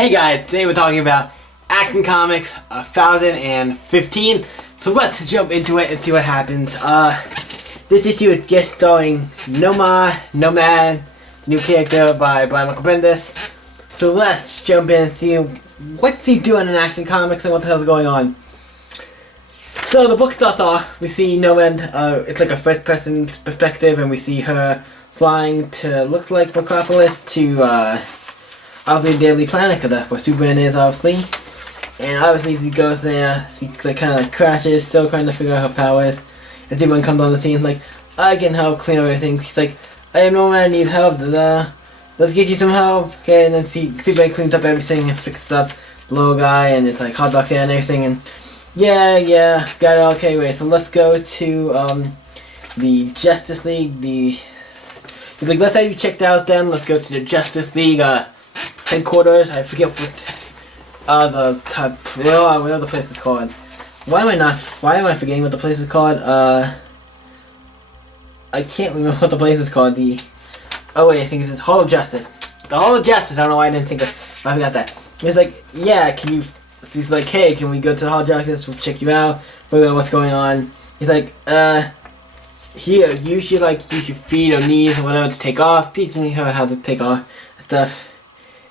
Hey guys, today we're talking about Action Comics 1015. So let's jump into it and see what happens. This issue is guest starring Nomad, new character by Brian Michael Bendis. So let's jump in and see what's he doing in Action Comics and what the hell's going on. So the book starts off, we see Nomad, it's like a first person perspective, and we see her flying to, looks like Metropolis, to obviously Daily Planet, because that's where Superman is, obviously. And obviously she goes there, she kind of crashes, still trying to figure out her powers. And Superman comes on the scene, like, I can help clean up everything. She's like, I am Nomad, I need help, let's get you some help. Okay, and then Superman cleans up everything and fixes up the little guy, and it's like hot dog hair and everything, and yeah, got it. Okay, wait, so let's go to the Justice League. He's like, let's have you checked out then. Let's go to the Justice League headquarters. I forget what the place is called. Why am I forgetting what the place is called? I can't remember what the place is called. I think it's Hall of Justice. The Hall of Justice. I don't know why I didn't think of. I forgot that. He's like, yeah, can you? He's like, hey, can we go to the Hall of Justice? We'll check you out. Figure out what's going on. He's like, here, use your feet or knees or whatever to take off. Teaching her how to take off stuff.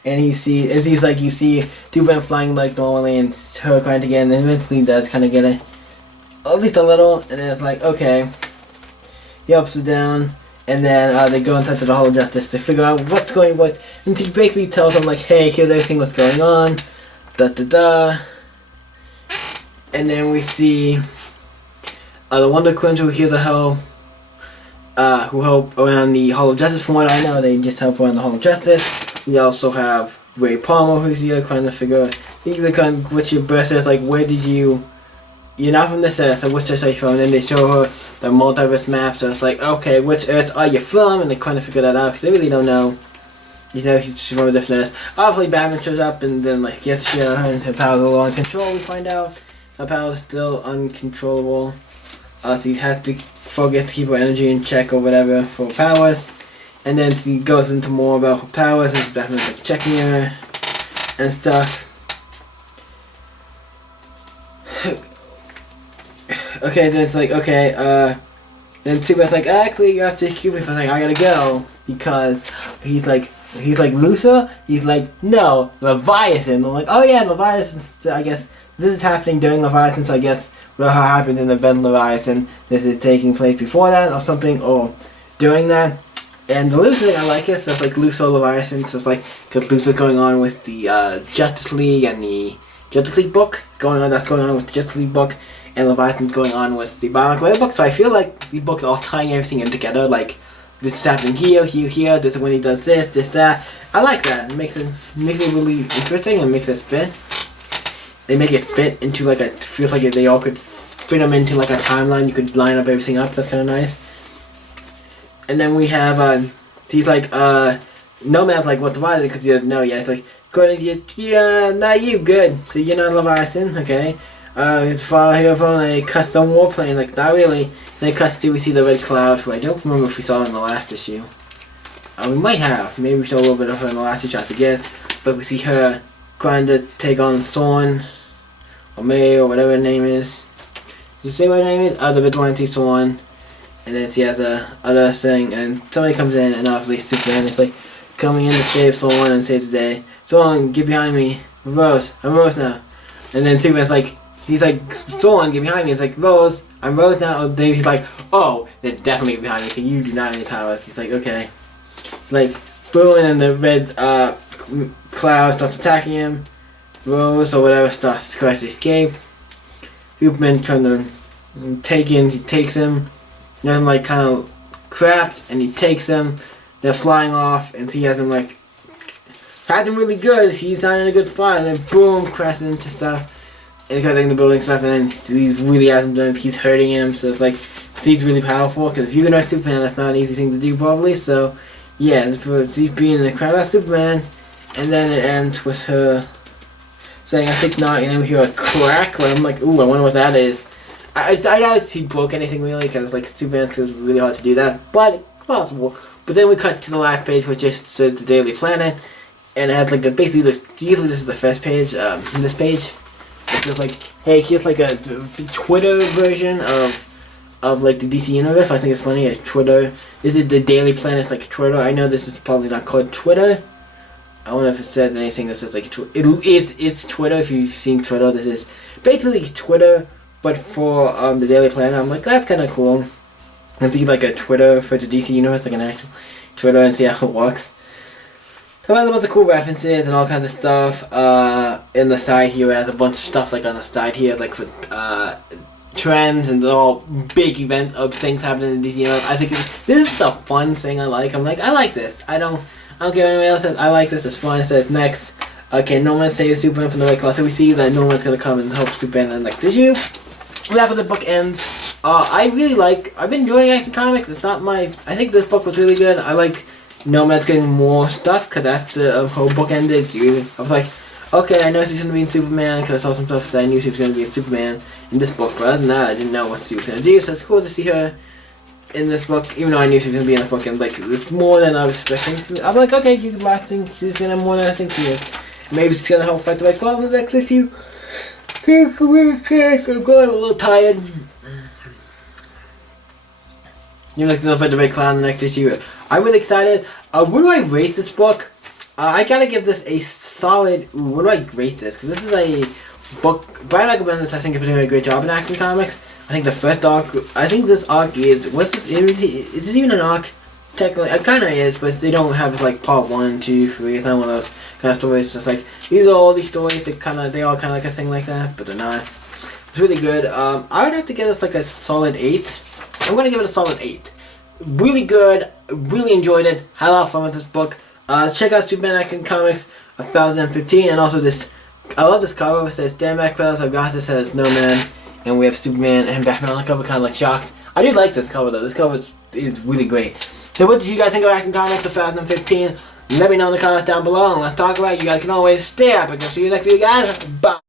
And you see Superman flying like normally and her crying again, and eventually does kind of get it. At least a little, and then it's like, okay. He helps her down, and then they go inside to the Hall of Justice to figure out what's going on. And he basically tells them, like, hey, here's everything what's going on. And then we see the Wonder Twins who hear the help, who help around the Hall of Justice. From what I know, they just help around the Hall of Justice. We also have Ray Palmer, who's here trying to figure out what's your birth is, like, where did you're not from this Earth, so which Earth are you from? And then they show her the multiverse map, so it's like, okay, which Earth are you from? And they kind of figure that out, because they really don't know. You know, she's from a different Earth. Obviously, Batman shows up and then, like, gets her, and her powers are all under control. We find out her powers are still uncontrollable. So he has to focus to keep her energy in check or whatever for her powers. And then he goes into more about her powers, and Batman's like checking her and stuff. Okay, then it's like, okay, then Superman's like, actually, you have to keep me for a second, I gotta go. Because he's like, Lucifer? He's like, no, Leviathan. I'm like, oh yeah, Leviathan, so I guess this is happening during Leviathan, so I guess what happened in the event Leviathan, this is taking place before that or something, or during that. And the Lucifer thing, I like it, so it's like Lucifer Leviathan, so it's like, because Lucifer's going on with the Justice League and the Justice League book, that's going on with the Justice League book, and Leviathan's going on with the Bionic book, so I feel like the books are all tying everything in together, like, this is happening here, this is when he does this, that. I like that. It makes it really interesting and makes it fit. They make it fit into like feels like they all could fit them into like a timeline. You could line up everything up. That's kind of nice. And then we have, he's like, Nomad's like, what's Leviathan? Because he doesn't know yet. It's like, according to you, not you, good. So you're not Leviathan, okay. It's here from a custom warplane, like, not really. And then cuts to, we see the Red Cloud, who I don't remember if we saw in the last issue. We might have. Maybe we saw a little bit of her in the last issue, I forget. But we see her trying to take on Sworn, or May, or whatever her name is. Does it say what her name is? The Vigilante Sworn. And then she has a other thing, and somebody comes in, and obviously Superman is like, coming in to save Sworn and save the day. Sworn, get behind me. Rose, I'm Rose now. And then Superman's like, he's like, Sworn, get behind me. It's like, Rose, I'm Rose now. Then he's like, oh, then definitely get behind me, because you do not have any powers. He's like, okay. Like, boom, and then the red cloud starts attacking him. Rose, or whatever, starts to try to escape. Superman trying to he takes him. Then, like, kind of trapped, and he takes them. They're flying off, and he has them, like, had them really good. He's not in a good spot, and then boom, crashes into stuff. And he's like the building stuff, and then he really has him done. He's hurting him, so it's like, he's really powerful. Because if you can hurt Superman, that's not an easy thing to do, probably. So, yeah, he's being the crap out of Superman, and then it ends with her saying, I think not, and then we hear a crack, where I'm like, ooh, I wonder what that is. I doubt he broke anything really, because like Superman, it was really hard to do that, but it's possible. But then we cut to the last page, which just said the Daily Planet, and it has like basically usually this is the first page. This page, it's just like, hey, here's like a Twitter version of like the DC universe. I think it's funny. Twitter. This is the Daily Planet, like Twitter. I know this is probably not called Twitter. I don't know if it says anything that says like it's Twitter. If you've seen Twitter, this is basically Twitter, but for the Daily Planet. I'm like, that's kind of cool. And see like a Twitter for the DC universe, like an actual Twitter, and see how it works. So it has a bunch of cool references and all kinds of stuff. In the side here, it has a bunch of stuff like on the side here, like for trends and all big event of things happening in DC universe. I think this is the fun thing I like. I'm like, I like this. I don't care what anybody else says. I like this. It's fun. It says next. Okay, Norman saves Superman from the Red Claw. So we see that Norman's gonna come and help Superman. And like, did you? That's where the book ends. I've been enjoying Action Comics. It's not my. I think this book was really good. I like Nomad's getting more stuff because after the whole book ended, I was like, okay, I know she's gonna be in Superman because I saw some stuff that I knew she was gonna be in Superman in this book. But other than that, I didn't know what she was gonna do. So it's cool to see her in this book, even though I knew she was gonna be in this book. And like, it's more than I was expecting. I'm like, okay, she's lasting. She's gonna have more than I think she is. Maybe she's gonna help fight the Red Claw in the next issue. I'm going a little tired. You like to fight the Red Claw in the next issue. I'm really excited. What do I rate this book? I gotta give this a solid. What do I rate this? Because this is a book. Brian Michael Bendis, I think, is doing a great job in Action Comics. I think the first arc. I think this arc is. What's this? Is this even an arc? Technically, it kind of is, but they don't have like part 1, 2, 3. It's not one of those kind of stories. It's just like these are all these stories that they all kind of like a thing like that, but they're not. It's really good. I would have to give this like a solid 8. I'm gonna give it a solid 8. Really good. Really enjoyed it. Had a lot of fun with this book. Check out Superman Action Comics 2015, and also this. I love this cover. It says "Stand back, fellas. I've got this." It says "No Man," and we have Superman and Batman on the cover. Kind of like shocked. I do like this cover though. This cover is really great. So what did you guys think of Action Comics 2015? Let me know in the comments down below, and let's talk about it. You guys can always stay up. And I'll see you next video, guys. Bye.